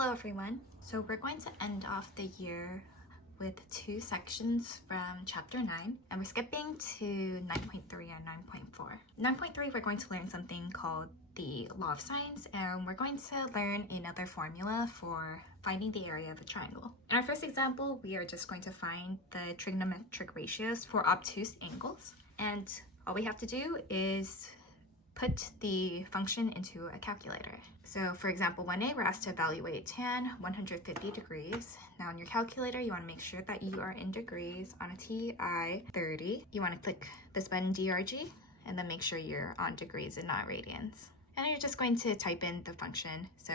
Hello everyone. So we're going to end off the year with two sections from chapter 9, and we're skipping to 9.3 and 9.4. 9.3 we're going to learn something called the law of sines, and we're going to learn another formula for finding the area of a triangle. In our first example, we are just going to find the trigonometric ratios for obtuse angles, and all we have to do is put the function into a calculator. So for example, 1a, we're asked to evaluate tan 150 degrees. Now in your calculator, you want to make sure that you are in degrees on a TI 30. You want to click this button DRG and then make sure you're on degrees and not radians. And you're just going to type in the function. So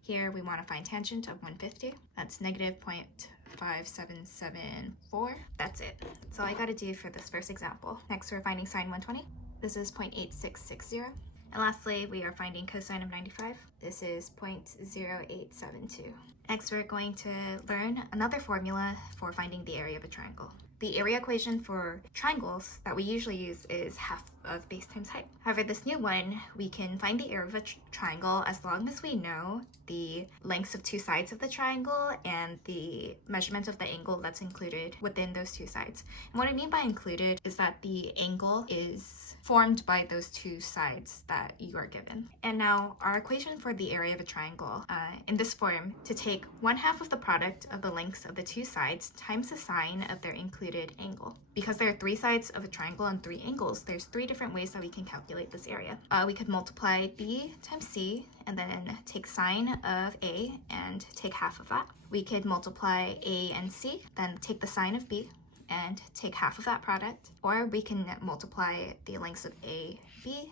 here we want to find tangent of 150. That's negative 0.5774. That's it. That's all I got to do for this first example. Next, we're finding sine 120. This is 0.8660. And lastly, we are finding cosine of 95. This is 0.0872. Next, we're going to learn another formula for finding the area of a triangle. The area equation for triangles that we usually use is half of base times height. However, this new one, we can find the area of a triangle as long as we know the lengths of two sides of the triangle and the measurement of the angle that's included within those two sides. And what I mean by included is that the angle is formed by those two sides that you are given. And now our equation for the area of a triangle in this form, to take 1/2 of the product of the lengths of the two sides times the sine of their included angle. Because there are three sides of a triangle and three angles, there's three different ways that we can calculate this area. We could multiply b times c and then take sine of a and take half of that. We could multiply a and c, then take the sine of b and take half of that product. Or we can multiply the lengths of a, b,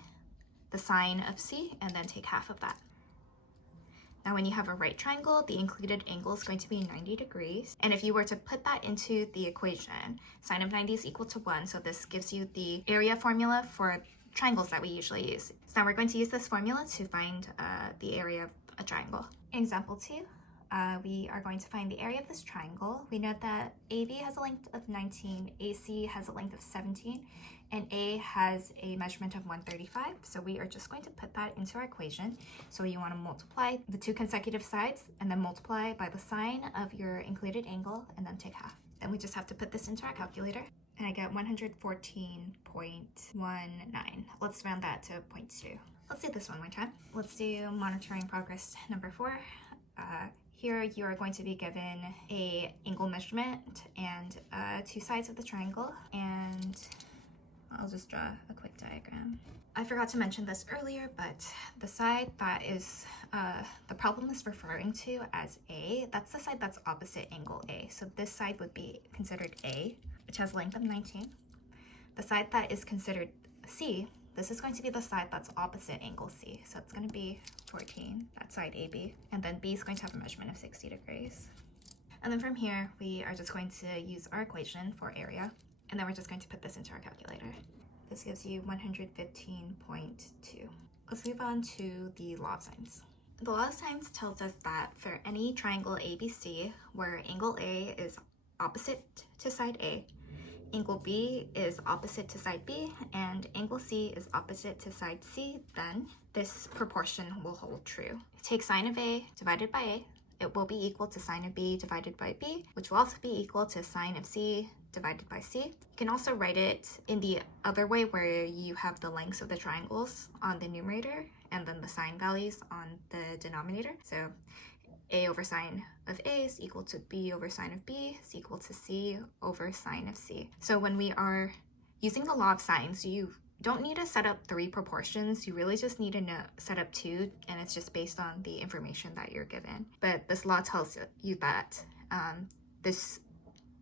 the sine of c, and then take half of that. Now when you have a right triangle, the included angle is going to be 90 degrees. And if you were to put that into the equation, sine of 90 is equal to 1. So this gives you the area formula for triangles that we usually use. So now we're going to use this formula to find the area of a triangle. In example 2, we are going to find the area of this triangle. We know that AB has a length of 19, AC has a length of 17, and A has a measurement of 135. So we are just going to put that into our equation. So you want to multiply the two consecutive sides and then multiply by the sine of your included angle and then take half. Then we just have to put this into our calculator. And I get 114.19. Let's round that to 0.2. Let's do this one more time. Let's do monitoring progress number 4. Here you are going to be given a angle measurement and two sides of the triangle, and I'll just draw a quick diagram. I forgot to mention this earlier, but the side that is the problem is referring to as A, that's the side that's opposite angle A. So this side would be considered A, which has a length of 19. The side that is considered C, this is going to be the side that's opposite angle C. So it's going to be 14, that side AB. And then B is going to have a measurement of 60 degrees. And then from here, we are just going to use our equation for area. And then we're just going to put this into our calculator. This gives you 115.2. Let's move on to the law of sines. The law of sines tells us that for any triangle ABC, where angle A is opposite to side A, angle B is opposite to side B, and angle C is opposite to side C, then this proportion will hold true. Take sine of A divided by A, it will be equal to sine of B divided by B, which will also be equal to sine of C divided by C. You can also write it in the other way where you have the lengths of the triangles on the numerator and then the sine values on the denominator. So A over sine of A is equal to B over sine of B is equal to C over sine of C. So when we are using the law of sines, you don't need to set up 3 proportions. You really just need to set up 2, and it's just based on the information that you're given. But this law tells you that this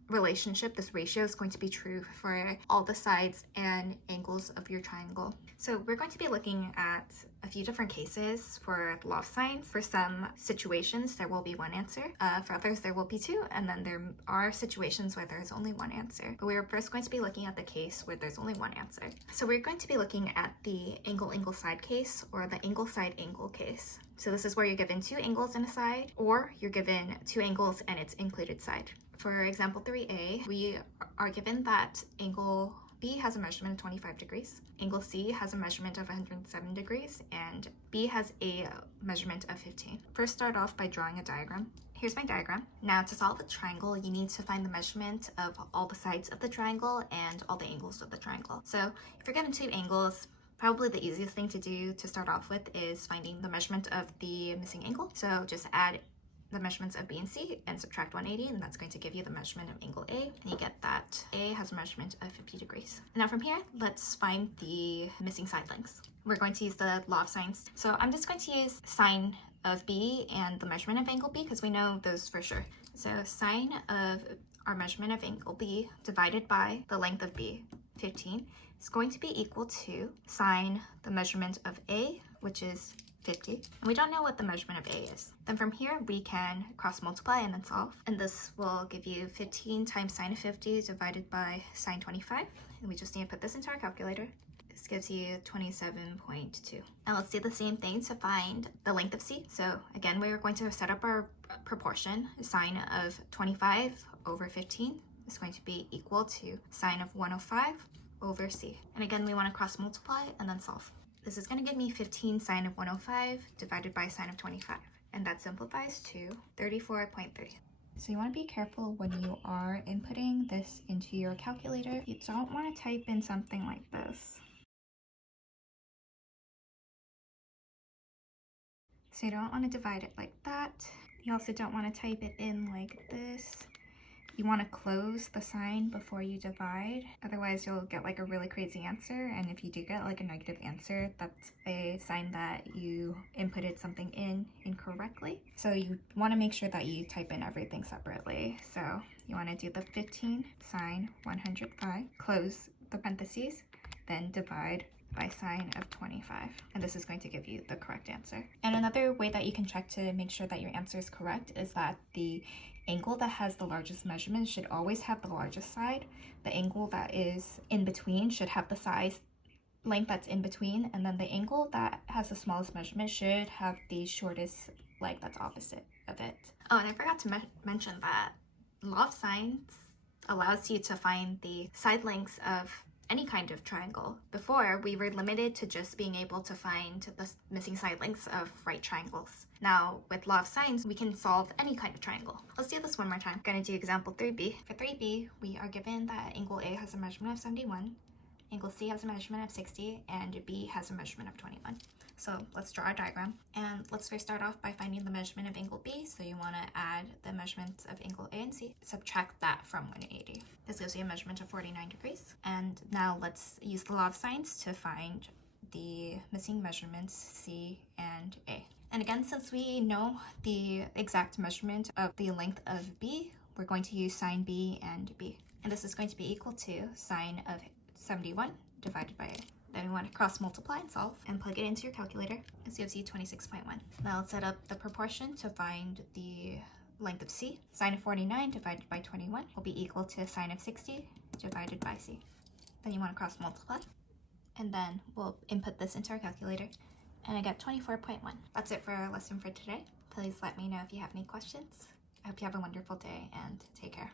relationship, this ratio is going to be true for all the sides and angles of your triangle. So we're going to be looking at a few different cases for the law of sines. For some situations, there will be one answer. For others, there will be 2, and then there are situations where there's only one answer. But we're first going to be looking at the case where there's only one answer. So we're going to be looking at the angle side case, or the angle side angle case. So this is where you're given 2 angles and a side, or you're given 2 angles and its included side. For example 3a, we are given that angle B has a measurement of 25 degrees, angle C has a measurement of 107 degrees, and B has a measurement of 15. First, start off by drawing a diagram. Here's my diagram. Now, to solve a triangle, you need to find the measurement of all the sides of the triangle and all the angles of the triangle. So if you're given two angles, probably the easiest thing to do to start off with is finding the measurement of the missing angle. So just add the measurements of B and C and subtract 180, and that's going to give you the measurement of angle A, and you get that A has a measurement of 50 degrees. Now from here, let's find the missing side lengths. We're going to use the law of sines. So I'm just going to use sine of B and the measurement of angle B because we know those for sure. So sine of our measurement of angle B divided by the length of B, 15, is going to be equal to sine the measurement of A, which is 50, and we don't know what the measurement of A is. Then from here, we can cross multiply and then solve. And this will give you 15 times sine of 50 divided by sine 25. And we just need to put this into our calculator. This gives you 27.2. Now let's do the same thing to find the length of C. So again, we are going to set up our proportion. Sine of 25 over 15 is going to be equal to sine of 105 over C. And again, we want to cross multiply and then solve. This is going to give me 15 sine of 105 divided by sine of 25, and that simplifies to 34.3. So you want to be careful when you are inputting this into your calculator. You don't want to type in something like this. So you don't want to divide it like that. You also don't want to type it in like this. You want to close the sign before you divide, otherwise you'll get like a really crazy answer, and if you do get like a negative answer, that's a sign that you inputted something in incorrectly. So you want to make sure that you type in everything separately. So you want to do the 15 sine 105, close the parentheses, then divide by sine of 25, and this is going to give you the correct answer. And another way that you can check to make sure that your answer is correct is that the angle that has the largest measurement should always have the largest side. The angle that is in between should have the size length that's in between, and then the angle that has the smallest measurement should have the shortest leg that's opposite of it. Oh, and I forgot to mention that law of sines allows you to find the side lengths of any kind of triangle. Before, we were limited to just being able to find the missing side lengths of right triangles. Now, with law of sines, we can solve any kind of triangle. Let's do this one more time. I'm going to do example 3b. For 3b, we are given that angle A has a measurement of 71, angle C has a measurement of 60, and B has a measurement of 21. So let's draw our diagram, and let's first start off by finding the measurement of angle B. So you want to add the measurements of angle A and C, subtract that from 180. This gives you a measurement of 49 degrees. And now let's use the law of sines to find the missing measurements C and A. And again, since we know the exact measurement of the length of B, we're going to use sine B and B. And this is going to be equal to sine of 71 divided by A. Then we want to cross multiply and solve and plug it into your calculator. This gives you 26.1. Now let's set up the proportion to find the length of C. Sine of 49 divided by 21 will be equal to sine of 60 divided by C. Then you want to cross multiply, and then we'll input this into our calculator, and I get 24.1. That's it for our lesson for today. Please let me know if you have any questions. I hope you have a wonderful day, and take care.